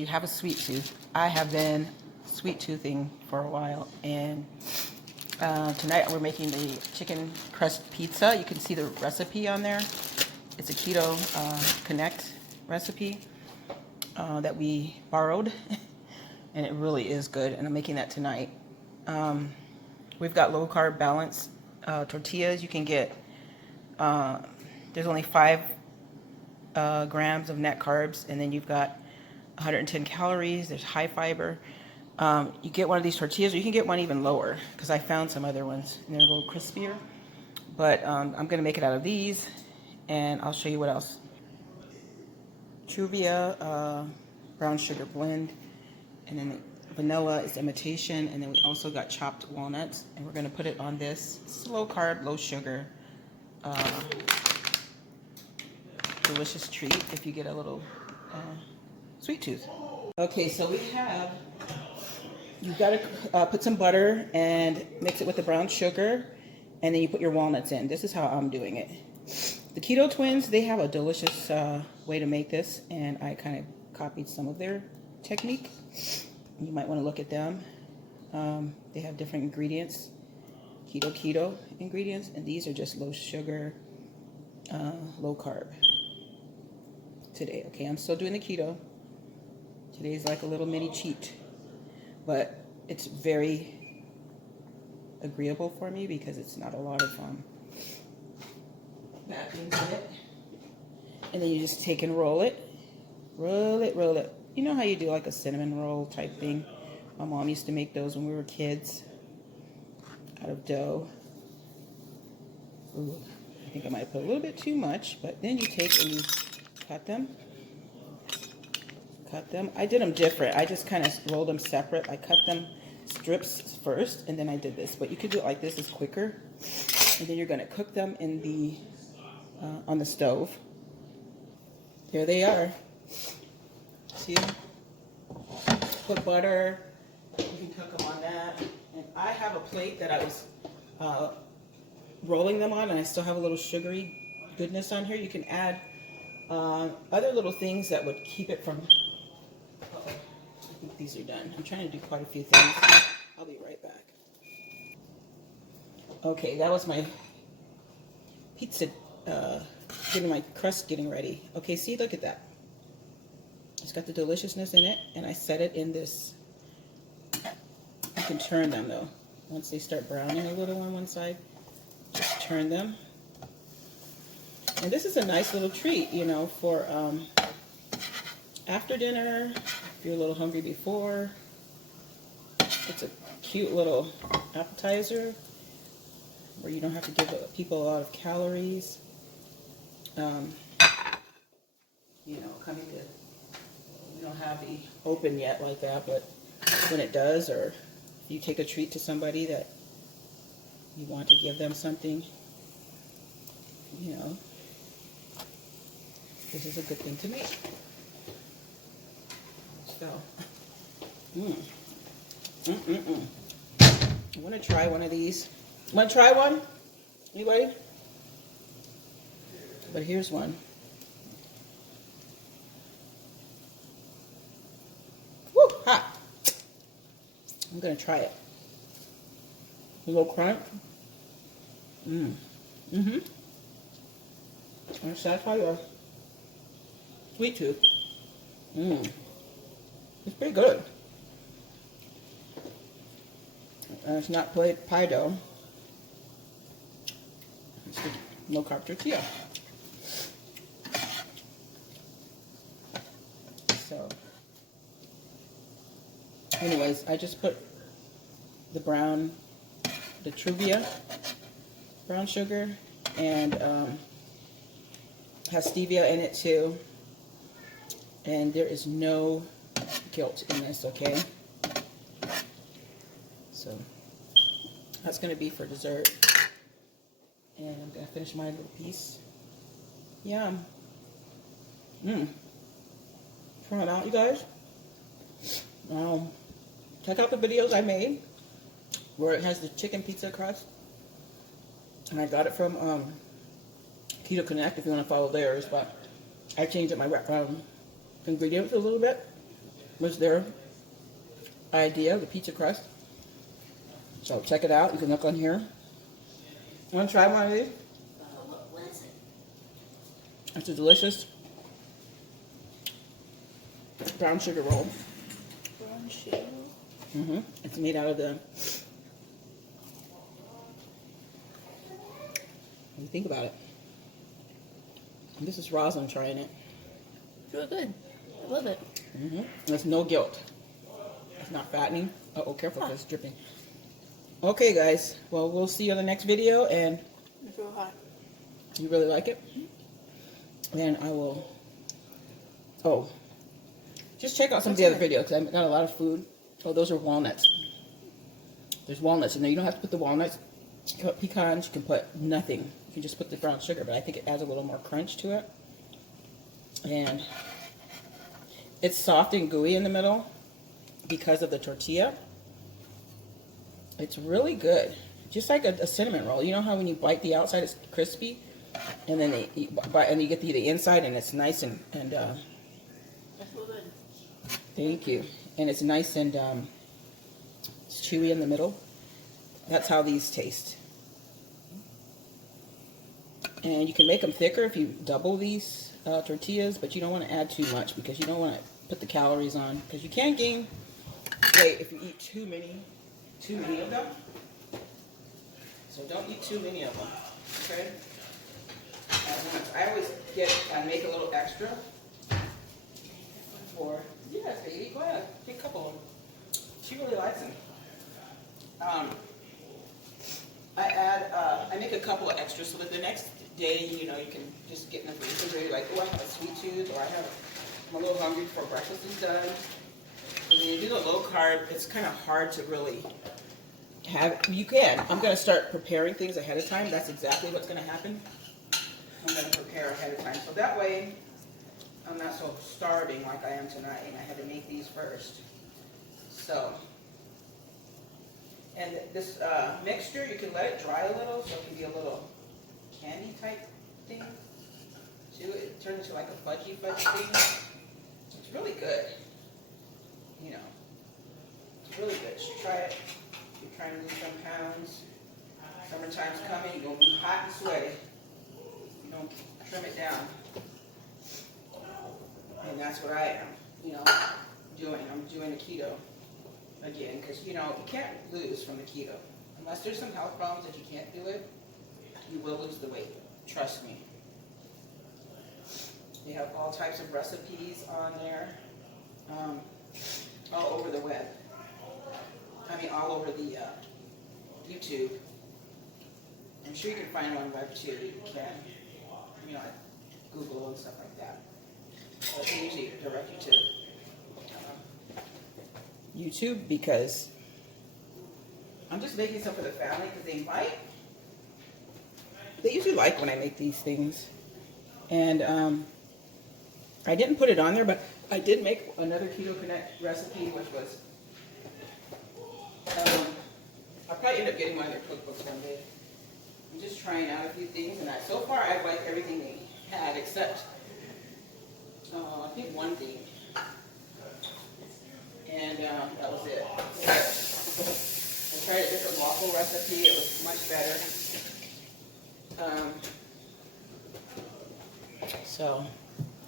you have a sweet tooth. I have been sweet toothing for a while, and tonight we're making the chicken crust pizza. You can see the recipe on there. It's a Keto Connect recipe that we borrowed, and it really is good, and I'm making that tonight. We've got low carb balanced tortillas. You can get, there's only 5 grams of net carbs, and then you've got 110 calories. There's high fiber. You get one of these tortillas, or you can get one even lower, because I found some other ones and they're a little crispier. But I'm going to make it out of these, and I'll show you what else. Truvia brown sugar blend, and then vanilla is imitation, and then we also got chopped walnuts, and we're going to put it on this. It's low carb, low sugar, delicious treat if you get a little sweet tooth. Okay, so you've got to put some butter and mix it with the brown sugar, and then you put your walnuts in. This is how I'm doing it. The Keto twins, they have a delicious way to make this, and I kind of copied some of their technique. You might want to look at them. They have different ingredients, keto ingredients, and these are just low sugar, low carb today. Okay, I'm still doing the keto. Today's like a little mini cheat, but it's very agreeable for me because it's not a lot of bad things in it. And then you just take and roll it. Roll it. You know how you do like a cinnamon roll type thing? My mom used to make those when we were kids out of dough. Ooh, I think I might put a little bit too much, but then you take and you cut them. I did them different. I just kind of rolled them separate. I cut them strips first, and then I did this. But you could do it like this, it's quicker. And then you're going to cook them in the on the stove. There they are. See? Put butter. You can cook them on that. And I have a plate that I was rolling them on, and I still have a little sugary goodness on here. You can add other little things that would keep it from... I think these are done. I'm trying to do quite a few things. I'll be right back. Okay, that was my pizza, getting my crust getting ready. Okay, see, look at that. It's got the deliciousness in it, and I set it in this. You can turn them though. Once they start browning a little on one side, just turn them. And this is a nice little treat, you know, for after dinner, if you're a little hungry before. It's a cute little appetizer where you don't have to give people a lot of calories. You know, coming to, we don't have the open yet like that, but when it does, or you take a treat to somebody that you want to give them something, you know, this is a good thing to make. So, I want to try one of these. Want to try one? Anybody? But here's one. Woo, hot. I'm going to try it. A little crunch. Want to satisfy your sweet tooth. It's pretty good. And it's not pie dough. It's good. No carb tortilla. So, anyways, I just put the Truvia brown sugar, and has stevia in it too. And there is no guilt in this, okay? So that's going to be for dessert. And I'm going to finish my little piece. Yum. Try it out, you guys. Check out the videos I made where it has the chicken pizza crust. And I got it from Keto Connect if you want to follow theirs, but I changed up my ingredients a little bit. was their idea, the pizza crust. So check it out. You can look on here. Want to try one of these? What is it? It's a delicious brown sugar roll. Brown sugar? It's made out of the... What do you think about it? This is Rosalind trying it. It's really good. I love it. There's no guilt. It's not fattening. Uh-oh, careful, because it's dripping. Okay, guys. Well, we'll see you in the next video, and It's real hot. you really like it? Then I will... Oh. Just check out some of the other videos, because I've got a lot of food. Oh, those are walnuts. There's walnuts in there. You don't have to put the walnuts. You can put pecans. You can put nothing. You can just put the brown sugar, but I think it adds a little more crunch to it. And it's soft and gooey in the middle because of the tortilla. It's really good. Just like a cinnamon roll. You know how when you bite the outside it's crispy? And then you get the inside and it's nice and That's real good. thank you. And it's nice and it's chewy in the middle. That's how these taste. And you can make them thicker if you double these tortillas, but you don't want to add too much because you don't want to put the calories on. Because you can gain weight if you eat too many of them. So don't eat too many of them, okay? I always make a little extra for, yes, baby, go ahead, take a couple of them. She really likes them. I make a couple of extras so that the next day, you know, you can just get in the refrigerator, like, oh, I have a sweet tooth, or I'm a little hungry before breakfast is done. And when you do the low carb, it's kind of hard to really have, you can. I'm going to start preparing things ahead of time. That's exactly what's going to happen. I'm going to prepare ahead of time. So that way, I'm not so starving like I am tonight, and I had to make these first. So, and this mixture, you can let it dry a little, so it can be a little candy type thing. Too. It turns into like a fudgy thing. It's really good. You know, it's really good. You should try it. If you're trying to lose some pounds. Summertime's coming. You're gonna be hot and sweaty. You don't trim it down. And that's what I am. You know, doing. I'm doing a keto again because you know you can't lose from the keto unless there's some health problems that you can't do it. You will lose the weight. Trust me. They have all types of recipes on there, all over the web. I mean, all over the YouTube. I'm sure you can find it on web too. You can, you know, Google and stuff like that. But they usually direct you to YouTube because I'm just making stuff for the family because they might. They usually like when I make these things. And I didn't put it on there, but I did make another Keto Connect recipe, which was, I'll probably end up getting one of their cookbooks one day. I'm just trying out a few things, and so far I like everything they had, except, I think one thing. And that was it. I tried a different waffle recipe. It was much better. So,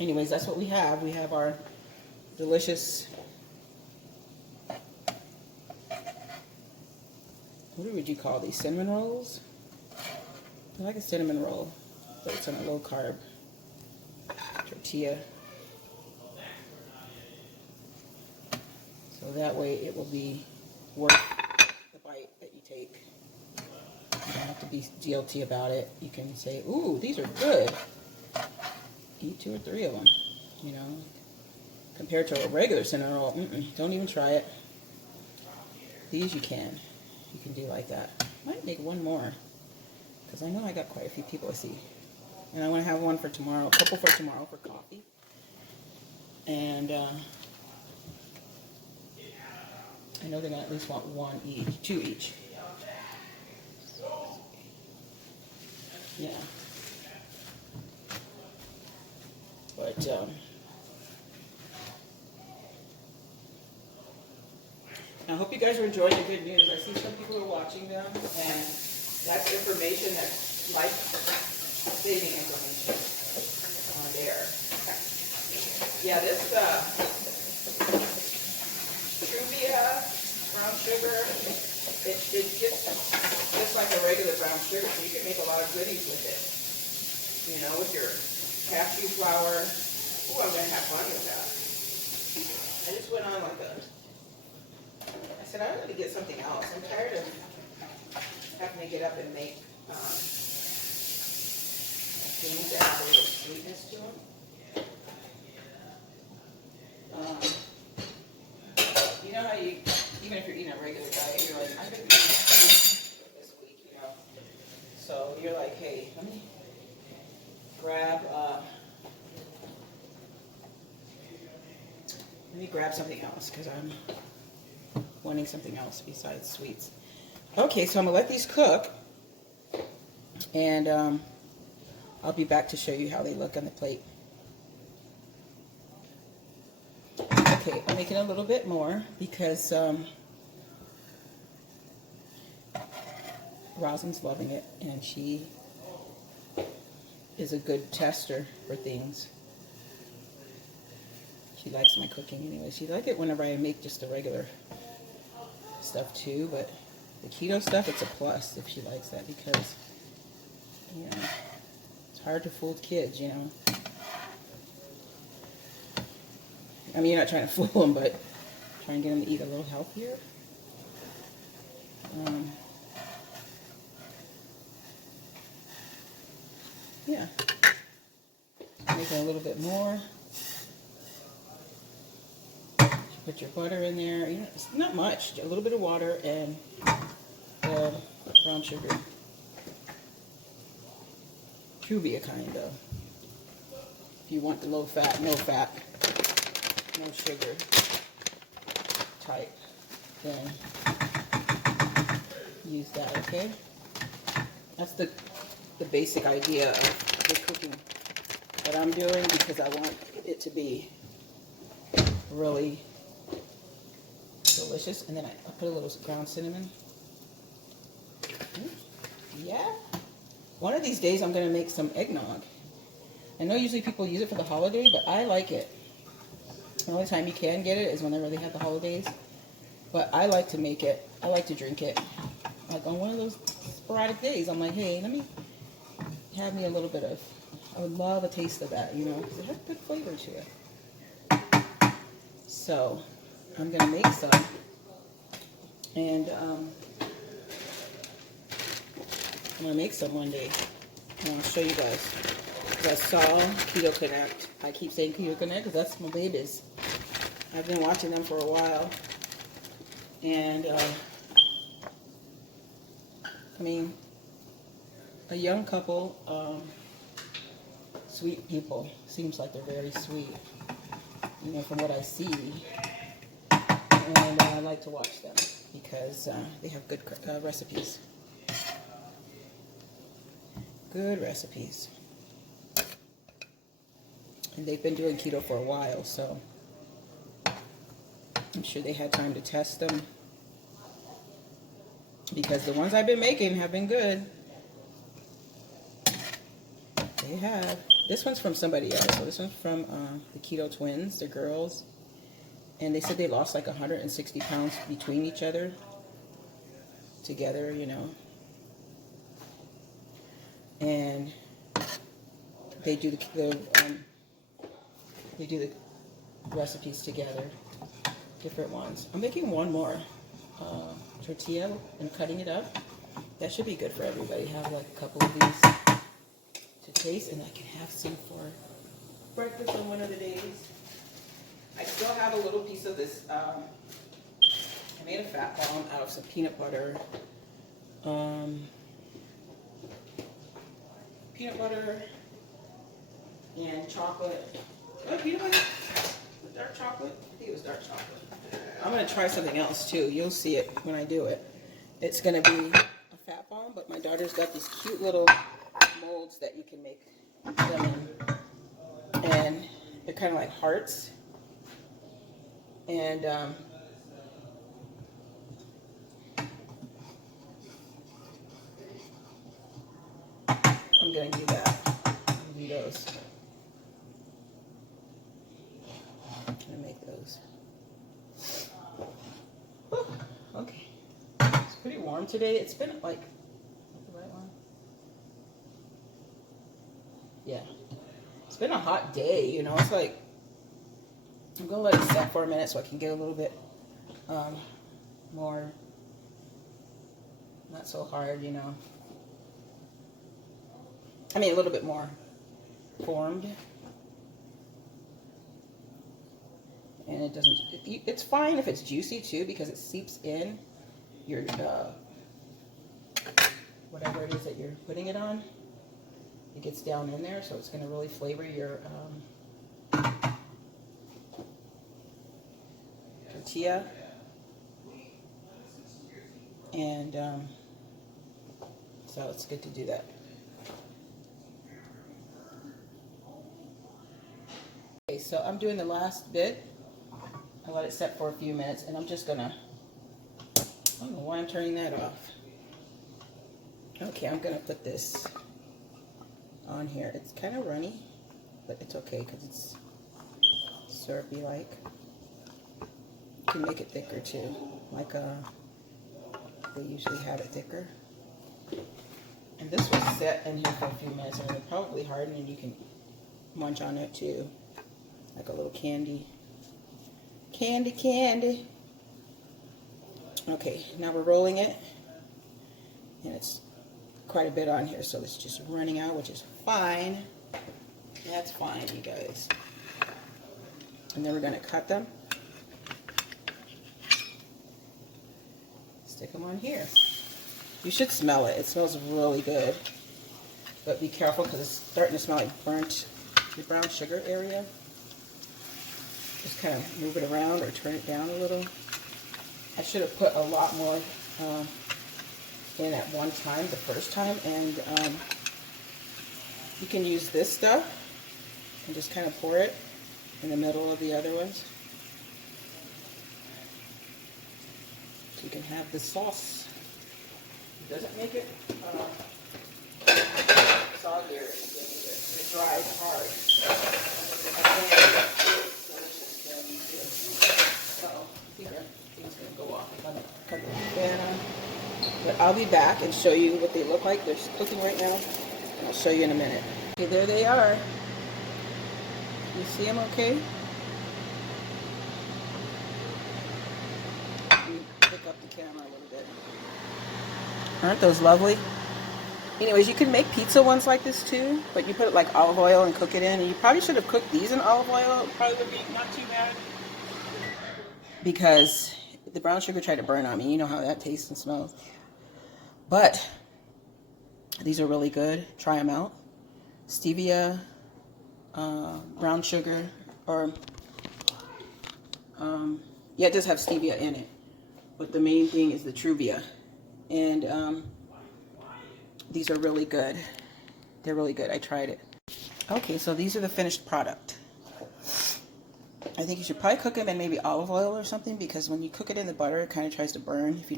anyways, that's what we have. We have our delicious, what would you call these? Cinnamon rolls? I like a cinnamon roll, but it's on a low carb tortilla. So that way it will be worth the bite that you take. You don't have to be guilty about it. You can say, ooh, these are good. Eat 2 or 3 of them, you know. Compared to a regular cinnamon roll, don't even try it. These you can do like that. Might make one more, because I know I got quite a few people I see. And I want to have one for tomorrow, a couple for tomorrow for coffee. And I know they're going to at least want 1 each, 2 each. Yeah. But I hope you guys are enjoying the good news. I see some people are watching them, and that's information that's life-saving information on there. Yeah, this Truvia brown sugar, it gets just like a regular brown sugar, so you can make a lot of goodies with it. You know, with your cashew flour. Ooh, I'm gonna have fun with that. I just went on like I said I'm gonna get something else. I'm tired of having to get up and make things that have a little sweetness to them. You know how even if you're eating a regular diet, you're like, I'm gonna eat sweet this week, you know. So you're like, hey, let me grab something else because I'm wanting something else besides sweets. Okay, so I'm gonna let these cook, and I'll be back to show you how they look on the plate. Okay, I'm making a little bit more because Rosalind's loving it, and she is a good tester for things. She likes my cooking anyway. She likes it whenever I make just the regular stuff too, but the keto stuff, it's a plus if she likes that because, you know, it's hard to fool kids, you know. I mean, you're not trying to fool them, but trying to get them to eat a little healthier. Yeah. Making a little bit more. Put your butter in there. You know, it's not much. A little bit of water and brown sugar. Truvia kind of. If you want the low fat, no sugar type, then use that, okay? That's the basic idea of the cooking that I'm doing because I want it to be really delicious. And then I put a little ground cinnamon. Yeah. One of these days I'm going to make some eggnog. I know usually people use it for the holiday, but I like it. The only time you can get it is whenever they have the holidays. But I like to make it. I like to drink it. Like on one of those sporadic days, I'm like, hey, let me have me a little bit of, I would love a taste of that, you know, because it has good flavor to it. So I'm going to make some. And I'm going to make some one day. And I'll show you guys. I saw Keto Connect. I keep saying Keto Connect because that's my babies. I've been watching them for a while. And, I mean, a young couple, sweet people. Seems like they're very sweet, you know, from what I see. And I like to watch them because they have good recipes. Good recipes. And they've been doing keto for a while, so I'm sure they had time to test them. Because the ones I've been making have been good. They have. This one's from somebody else. So this one's from the Keto Twins, the girls. And they said they lost like 160 pounds between each other. Together, you know. And they do the recipes together, different ones. I'm making one more tortilla and cutting it up. That should be good for everybody. Have like a couple of these to taste, and I can have some for breakfast on one of the days. I still have a little piece of this. I made a fat bomb out of some peanut butter. Peanut butter and chocolate. Oh, peanut butter? Dark chocolate? I think it was dark chocolate. I'm going to try something else too. You'll see it when I do it. It's going to be a fat bomb, but my daughter's got these cute little molds that you can make them in. And they're kind of like hearts. And those. Whew, okay. It's pretty warm today. It's been like, the right one? Yeah. It's been a hot day, you know. It's like, I'm going to let it set for a minute so I can get a little bit more, not so hard, you know. I mean, a little bit more formed. And it doesn't, it's fine if it's juicy too, because it seeps in your, whatever it is that you're putting it on. It gets down in there, so it's going to really flavor your tortilla. And so it's good to do that. Okay, so I'm doing the last bit. I let it set for a few minutes, and I'm just gonna, I don't know why I'm turning that off. Okay, I'm gonna put this on here. It's kind of runny, but it's okay because it's syrupy like. You can make it thicker too, like they usually have it thicker. And this was set in here for a few minutes, and it'll probably harden, and you can munch on it too, like a little candy. Candy. Okay, now we're rolling it, and it's quite a bit on here, so it's just running out, which is fine. That's fine, you guys. And then we're gonna cut them, stick them on here. You should smell it. It smells really good, but be careful because it's starting to smell like burnt, the brown sugar area. Just kind of move it around or turn it down a little. I should have put a lot more in at one time, the first time, and you can use this stuff and just kind of pour it in the middle of the other ones. So you can have the sauce. It doesn't make it soggy or anything, it dries hard. Things gonna go off. I'm gonna cut the pan on. But I'll be back and show you what they look like. They're cooking right now, and I'll show you in a minute. Okay, there they are. You see them okay? Let me pick up the camera a little bit. Aren't those lovely? Anyways, you can make pizza ones like this too, but you put it like olive oil and cook it in. And you probably should have cooked these in olive oil. It probably would be not too bad. Because the brown sugar tried to burn on me. You know how that tastes and smells. But these are really good. Try them out. Stevia, brown sugar, or yeah, it does have stevia in it. But the main thing is the Truvia. And these are really good. They're really good. I tried it. Okay, so these are the finished product. I think you should probably cook them in maybe olive oil or something, because when you cook it in the butter, it kind of tries to burn if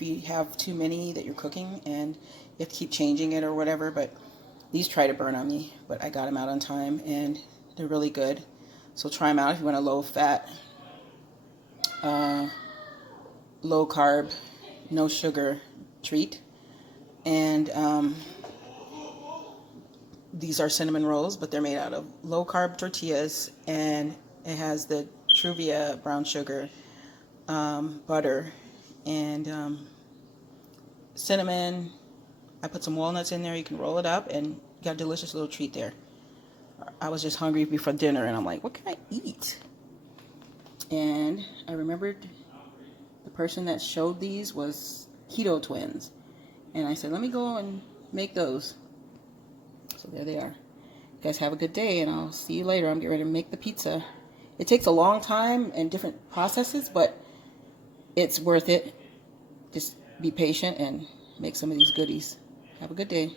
you have too many that you're cooking and you have to keep changing it or whatever. But these try to burn on me, but I got them out on time and they're really good. So try them out if you want a low fat, low carb, no sugar treat. And these are cinnamon rolls, but they're made out of low carb tortillas, and it has the Truvia brown sugar, butter, and cinnamon. I put some walnuts in there. You can roll it up, and you got a delicious little treat there. I was just hungry before dinner, and I'm like, what can I eat? And I remembered the person that showed these was Keto twins. And I said, let me go and make those. So there they are. You guys have a good day, and I'll see you later. I'm getting ready to make the pizza. It takes a long time and different processes, but it's worth it. Just be patient and make some of these goodies. Have a good day.